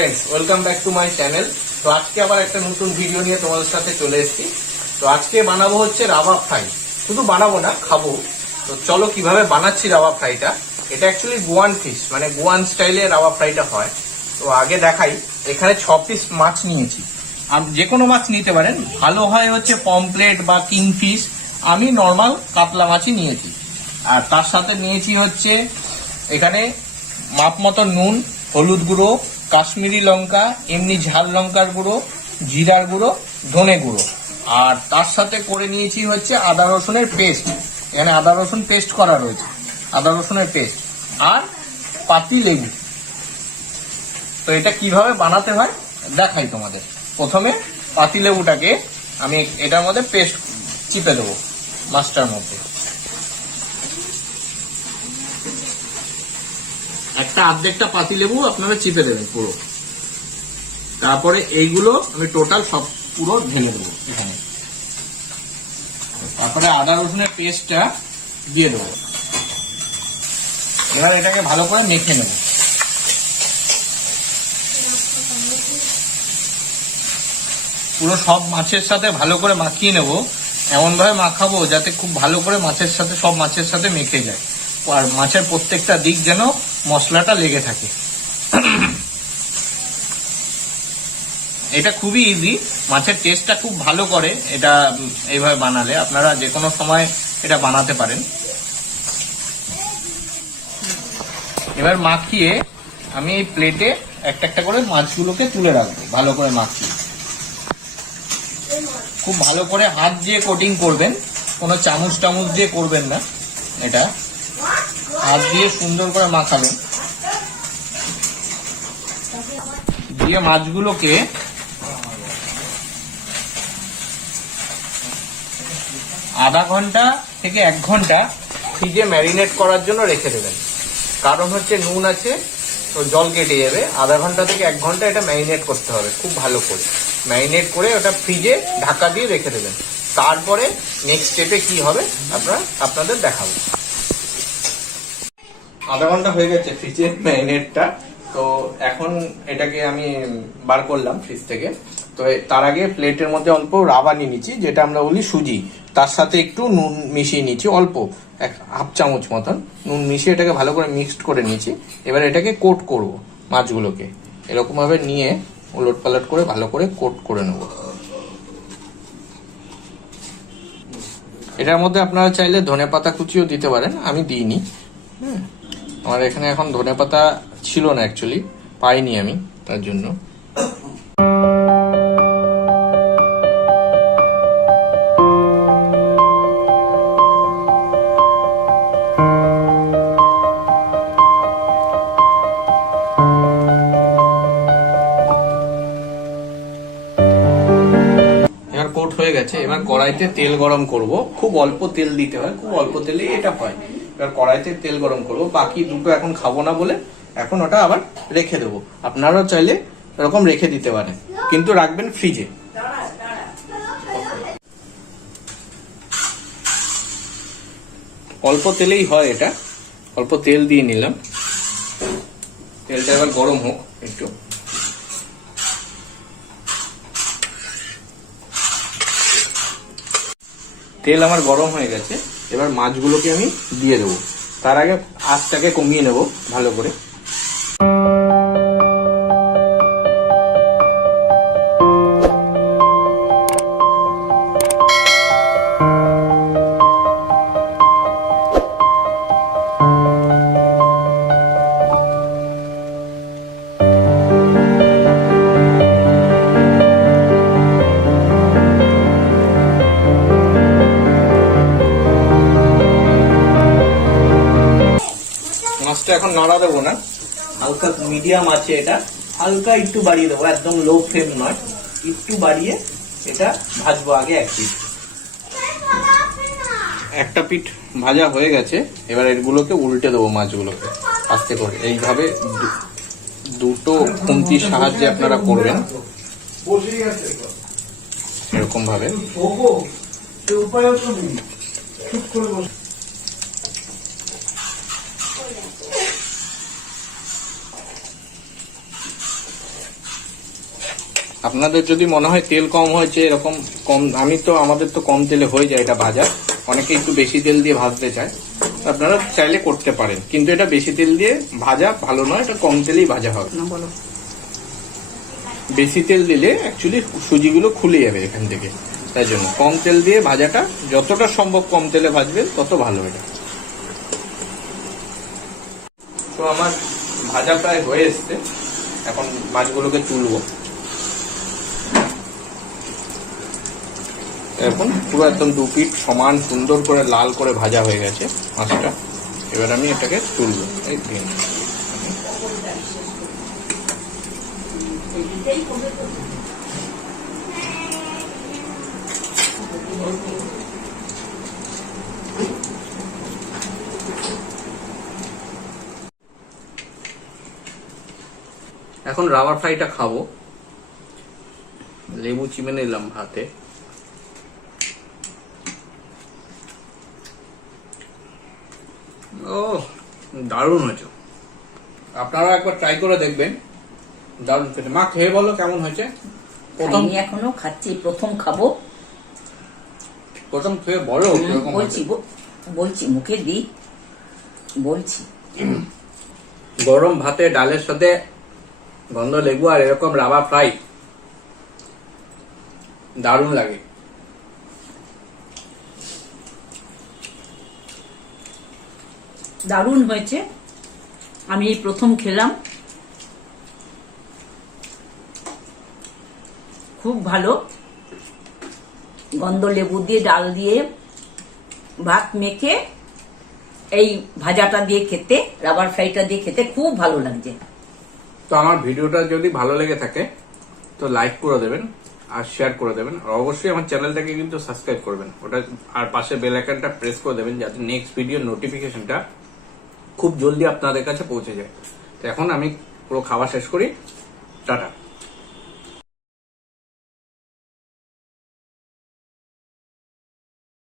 Friends, welcome back to my channel. তো আজকে আবার একটা নতুন ভিডিও নিয়ে তোমাদের সাথে চলে এসেছি। তো আজকে বানাবো হচ্ছে রাবা ফ্রাই। শুধু বানাবো না, খাবো। তো চলো কিভাবে বানাচ্ছি রাবা ফ্রাইটা। এটা অ্যাকচুয়ালি গোয়ান ফিশ, মানে গোয়ান স্টাইলে রাবা ফ্রাইটা হয়। তো আগে দেখাই, এখানে 6 পিস মাছ নিয়েছি। আর যে কোনো মাছ নিতে পারেন, ভালো হয় হচ্ছে পমপ্লেট বা কিংফিশ। আমি নর্মাল কাতলা মাছই নিয়েছি। আর তার সাথে নিয়েছি হচ্ছে এখানে মাপ মতো নুন, হলুদ গুঁড়ো, কাশ্মীরি লঙ্কা, এমনি ঝাল লঙ্কার গুঁড়ো, জিরার গুঁড়ো, ধনে গুঁড়ো। আর তার সাথে করে নিয়েছি হচ্ছে আদা রসুনের পেস্ট। এখানে আদা রসুন পেস্ট করা রয়েছে, আদা রসুনের পেস্ট। আর পাতি লেবু। তো এটা কিভাবে বানাতে হয় দেখাই তোমাদের। প্রথমে পাতি লেবুটাকে আমি এটার মধ্যে পেস্ট চিপে দেবো মাছটার মধ্যে। একটা অর্ধেকটা পাতি লেবু আপনারা চিপে দেবেন পুরো। তারপরে এইগুলো আমি টোটাল সব পুরো ঢেলে দেবো এখানে। তারপরে আদা রসুনের পেস্টটা দিয়ে দেবো। এবার এটাকে ভালো করে মেখে নেব। পুরো সব মাছের সাথে ভালো করে মাখিয়ে নেব। এমন ভাবে মাখাবো যাতে খুব ভালো করে মাছের সাথে, সব মাছের সাথে মেখে যায়। আর মাছের প্রত্যেকটা দিক যেন মশলাটা লেগে থাকে। এটা খুবই ইজি, মাছের টেস্টটা খুব ভালো করে এটা এইভাবে বানালে। আপনারা যে কোনো সময় এটা বানাতে পারেন। এবার মাখিয়ে আমি এই প্লেটে একটা একটা করে মাছগুলোকে তুলে রাখবো, ভালো করে মাখিয়ে। খুব ভালো করে হাত দিয়ে কোটিং করবেন, কোনো চামচ টামচ দিয়ে করবেন না। এটা হাত দিয়ে সুন্দর করে মাখাবেন। দিয়ে মাছগুলোকে আধা ঘন্টা থেকে 1 ঘন্টা ফ্রিজে ম্যারিনেট করার জন্য রেখে দেবেন। কারণ হচ্ছে নুন আছে, তো জল কেটে যাবে। আধা ঘন্টা থেকে 1 ঘন্টা এটা ম্যারিনেট করতে হবে খুব ভালো করে। ম্যারিনেট করে ওটা ফ্রিজে ঢাকা দিয়ে রেখে দেবেন। তারপরে নেক্সট স্টেপে কি হবে আপনাদের দেখাবো। আধা ঘন্টা হয়ে গেছে ফ্রিজে ম্যারিনেটটা। তো এখন এটাকে আমি বার করলাম ফ্রিজ থেকে। তো তার আগে প্লেটের মধ্যে অল্প রাবা নিয়ে নিচ্ছি, যেটা আমরা বলি সুজি। তার সাথে একটু নুন মিশিয়ে নিচ্ছি, অল্প 1/2 চামচ মতন নুন মিশিয়ে এটাকে ভালো করে মিক্সড করে নিয়েছি। এবার এটাকে কোট করব মাছগুলোকে। এরকম ভাবে নিয়ে উলট পালট করে ভালো করে কোট করে নেব। এটার মধ্যে আপনারা চাইলে ধনেপাতা কুচিও দিতে পারেন, আমি দিইনি। আমার এখানে এখন ধনেপাতা ছিল না, অ্যাকচুয়ালি পাইনি আমি, তার জন্য। কোট হয়ে গেছে। এবার কড়াইতে তেল গরম করব। খুব অল্প তেল দিতে হয়, খুব অল্প তেলেই এটা হয়। এবার কড়াইতে তেল গরম করব। বাকি দুটো এখন খাবো না বলে এখন ওটা আবার রেখে দেবো। আপনারাও চাইলে এরকম রেখে দিতে পারেন, কিন্তু রাখবেন ফ্রিজে। অল্প তেলেই হয় এটা, অল্প তেল দিয়ে নিলাম। তেলটা এবার গরম হোক একটু। তেল আমার গরম হয়ে গেছে। এবার মাছগুলোকে আমি দিয়ে দেবো। তার আগে আঁচটাকে কমিয়ে নেব ভালো করে। মাছটা এখন নাড়া দেবো না, হালকা মিডিয়াম আছে এটা, হালকা একটু বাড়িয়ে দেবো, একদম লো ফ্লেম নয়, একটু বাড়িয়ে এটা ভাজবো আগে এক পিঠ। একটা পিঠ ভাজা হয়ে গেছে। এবার এগুলোকে উল্টে দেবো মাছগুলোকে আস্তে করে। এইভাবে দুটো খুন্তির সাহায্যে আপনারা করবেন, এরকম ভাবে। আপনাদের যদি মনে হয় তেল কম হয়েছে এরকম কম, আমাদের তো কম তেলে হয়ে যায় এটা ভাজা, অনেকে একটু বেশি তেল দিয়ে ভাজতে চায়, আপনারা চাইলে করতে পারেন, কিন্তু এটা বেশি তেল দিয়ে ভাজা ভালো নয়, এটা কম তেলেই ভাজা হবে। বেশি তেল দিলে অ্যাকচুয়ালি সুজিগুলো খুলে যাবে এখান থেকে, তাই জন্য কম তেল দিয়ে ভাজাটা যতটা সম্ভব কম তেলে ভাজবেন তত ভালো এটা। তো আমার ভাজা প্রায় হয়ে এসছে, এখন মাছগুলোকে তুলবো। এখন পুরো একদম 2 পিঠ সমান সুন্দর করে লাল করে ভাজা হয়ে গেছে মাছটা। এবার আমি এটাকে তুলবো। এই দিন এখন রাবার ফ্রাইটা খাবো, লেবু চিমে নিলাম হাতে। ও দারুণ হয়েছে, আপনারা একবার ট্রাই করে দেখবেন, দারুণ খেতে। মা খেয়ে বলো কেমন হয়েছে। প্রথম এখনো খাচ্ছি, প্রথম খাবো। প্রথম খেয়ে বলো কিরকম হয়েছে। বলছি মুখে দি, বলছি। গরম ভাতে ডালের সাথে গন্ধ লেবু আর এরকম রাবা ফ্রাই দারুণ লাগে। দারুণ হয়েছে, আমি এই প্রথম খেলাম, খুব ভালো। গন্ধ লেবু দিয়ে ডাল দিয়ে ভাত মেখে এই ভাজাটা দিয়ে খেতে, রাবার ফ্রাইটা দিয়ে খেতে খুব ভালো লাগছে। তো আমার ভিডিওটা যদি ভালো লেগে থাকে তো লাইক করে দেবেন আর শেয়ার করে দেবেন, আর অবশ্যই আমার চ্যানেলটাকে কিন্তু সাবস্ক্রাইব করবেন ওটা, আর পাশে বেল আইকনটা প্রেস করে দেবেন যাতে নেক্সট ভিডিওর নোটিফিকেশনটা খুব জলদি আপনাদের কাছে পৌঁছে যায়। তো এখন আমি পুরো খাওয়া শেষ করি, টাটা।